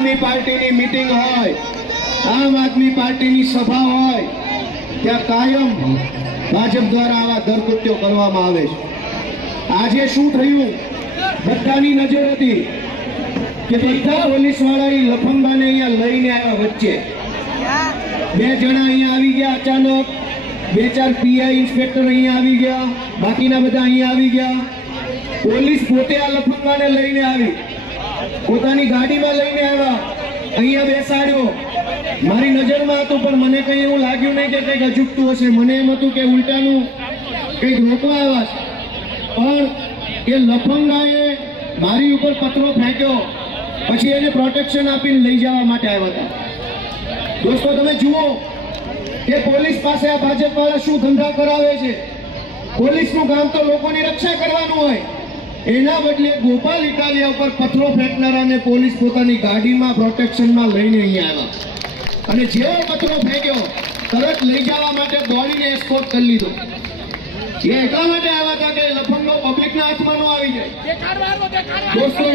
આદમી પાર્ટીની મીટિંગ હોય, આમ આદમી પાર્ટીની સભા હોય, ત્યાં કાયમ ભાજપ દ્વારા આવા ધરકૃત્યો કરવામાં આવે છે. આજે શું થયું? બધાની નજર હતી કે બધા પોલીસ વાળા લફંગાને અહીંયા લઈને આવ્યા. વચ્ચે બે જણા અહીંયા આવી ગયા અચાનક, બે ચાર પીઆઈ ઇન્સ્પેક્ટર અહીંયા આવી ગયા, બાકીના બધા અહીંયા આવી ગયા. પોલીસ પોતે આ લફંગાને લઈને આવી, પોતાની ગાડીમાં લઈને આવ્યા, અહીંયા બેસાડ્યો. મારી નજરમાં હતું પણ મને કઈ એવું લાગ્યું નહીં કે કંઈક અજુગતું હશે. મને એમ હતું કે ઉલટાનું કંઈક રોકવા આવ્યા છે. પણ એ લફંગાએ મારી ઉપર પથરો ફેંક્યો, પછી એને પ્રોટેક્શન આપીને લઈ જવા માટે આવ્યા હતા. દોસ્તો તમે જુઓ કે પોલીસ પાસે આ ભાજપ વાળા શું ધંધા કરાવે છે. પોલીસનું કામ તો લોકોની રક્ષા કરવાનું હોય, એના બદલે ગોપાલ ઇટાલિયા ઉપર પથરો ફેંકનારાને પોલીસ પોતાની ગાડીમાં પ્રોટેક્શનમાં લઈને અહીંયા આવ્યા, અને જેવો પથરો ફેંક્યો તરત લઈ જવા માટે દોડીને એસ્કોર્ટ કરી લીધો. એ એટલા માટે આવ્યા હતા કે લફંગો પબ્લિકના હાથમાં ન આવી જાય. દોસ્તો